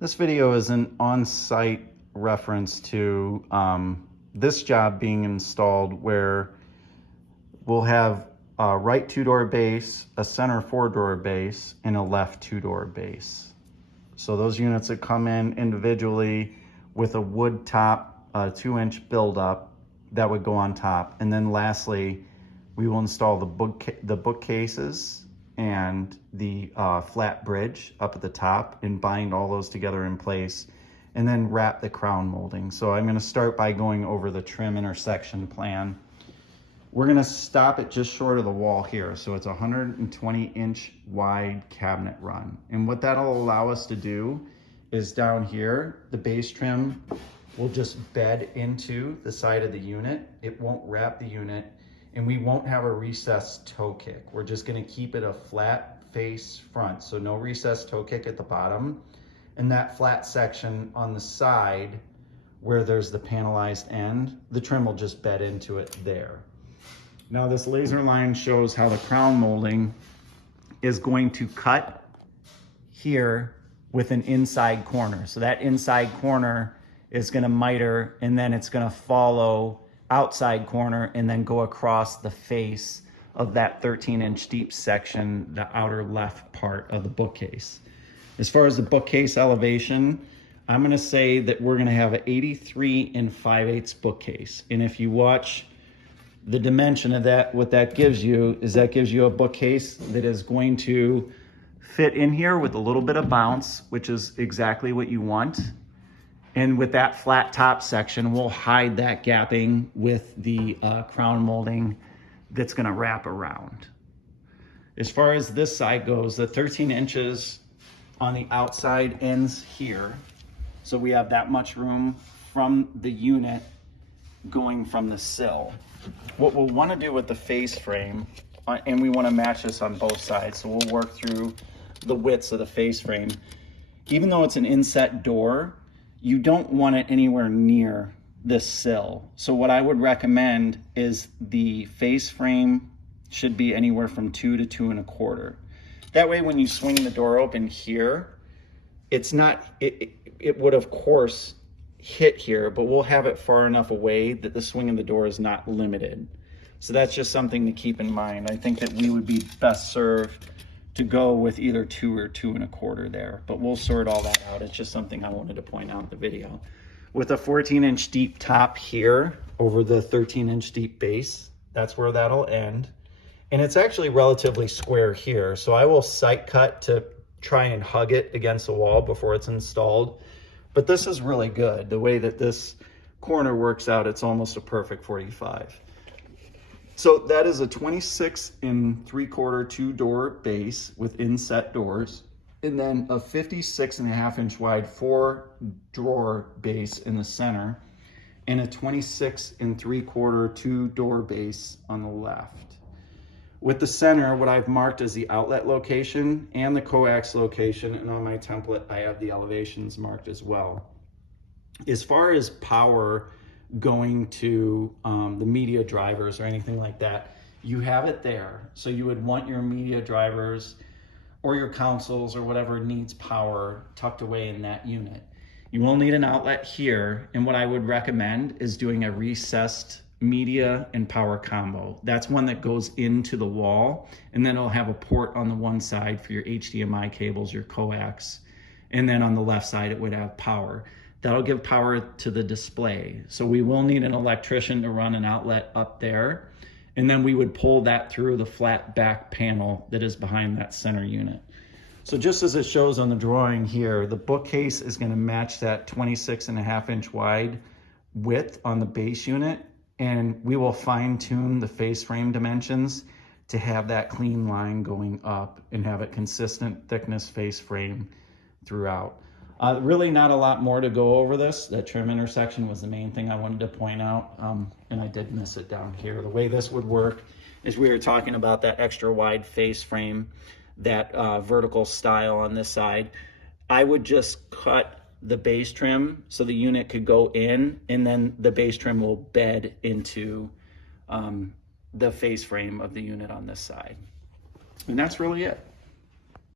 This video is an on-site reference to this job being installed where we'll have a right 2-door base, a center 4-door base, and a left 2-door base. So those units that come in individually with a wood top, 2-inch build-up that would go on top. And then lastly, we will install the bookcases and the flat bridge up at the top and bind all those together in place and then wrap the crown molding. So I'm gonna start by going over the trim intersection plan. We're gonna stop it just short of the wall here. So it's a 120-inch wide cabinet run. And what that'll allow us to do is down here, the base trim will just bed into the side of the unit. It won't wrap the unit, and we won't have a recessed toe kick. We're just gonna keep it a flat face front. So no recessed toe kick at the bottom. And that flat section on the side where there's the panelized end, the trim will just bed into it there. Now this laser line shows how the crown molding is going to cut here with an inside corner. So that inside corner is gonna miter, and then it's gonna follow outside corner and then go across the face of that 13-inch deep section, the outer left part of the bookcase. As far as the bookcase elevation, I'm gonna say that we're gonna have an 83 5/8 bookcase. And if you watch the dimension of that, what that gives you is that gives you a bookcase that is going to fit in here with a little bit of bounce, which is exactly what you want. And with that flat top section, we'll hide that gapping with the crown molding that's gonna wrap around. As far as this side goes, the 13 inches on the outside ends here. So we have that much room from the unit going from the sill. What we'll wanna do with the face frame, and we wanna match this on both sides, so we'll work through the widths of the face frame. Even though it's an inset door, you don't want it anywhere near this sill. So what I would recommend is the face frame should be anywhere from 2 to 2 1/4. That way when you swing the door open here, it's not, it would of course hit here, but we'll have it far enough away that the swing of the door is not limited. So that's just something to keep in mind. I think that we would be best served to go with either 2 or 2 1/4 there, but we'll sort all that out. It's just something I wanted to point out in the video. With a 14-inch deep top here over the 13-inch deep base, that's where that'll end. And it's actually relatively square here. So I will site cut to try and hug it against the wall before it's installed. But this is really good. The way that this corner works out, it's almost a perfect 45. So that is a 26 3/4 2-door base with inset doors, and then a 56.5-inch wide 4-drawer base in the center, and a 26 3/4 2-door base on the left. With the center, what I've marked as the outlet location and the coax location, and on my template, I have the elevations marked as well. As far as power going to the media drivers or anything like that, you have it there. So you would want your media drivers or your consoles or whatever needs power tucked away in that unit. You will need an outlet here, and what I would recommend is doing a recessed media and power combo. That's one that goes into the wall, and then it'll have a port on the one side for your HDMI cables, your coax, and then on the left side it would have power. That'll give power to the display. So we will need an electrician to run an outlet up there, and then we would pull that through the flat back panel that is behind that center unit. So just as it shows on the drawing here, the bookcase is gonna match that 26.5-inch wide width on the base unit, and we will fine tune the face frame dimensions to have that clean line going up and have a consistent thickness face frame throughout. Really not a lot more to go over this. That trim intersection was the main thing I wanted to point out, and I did miss it down here. The way this would work is we were talking about that extra wide face frame, that vertical style on this side. I would just cut the base trim so the unit could go in, and then the base trim will bed into the face frame of the unit on this side. And that's really it.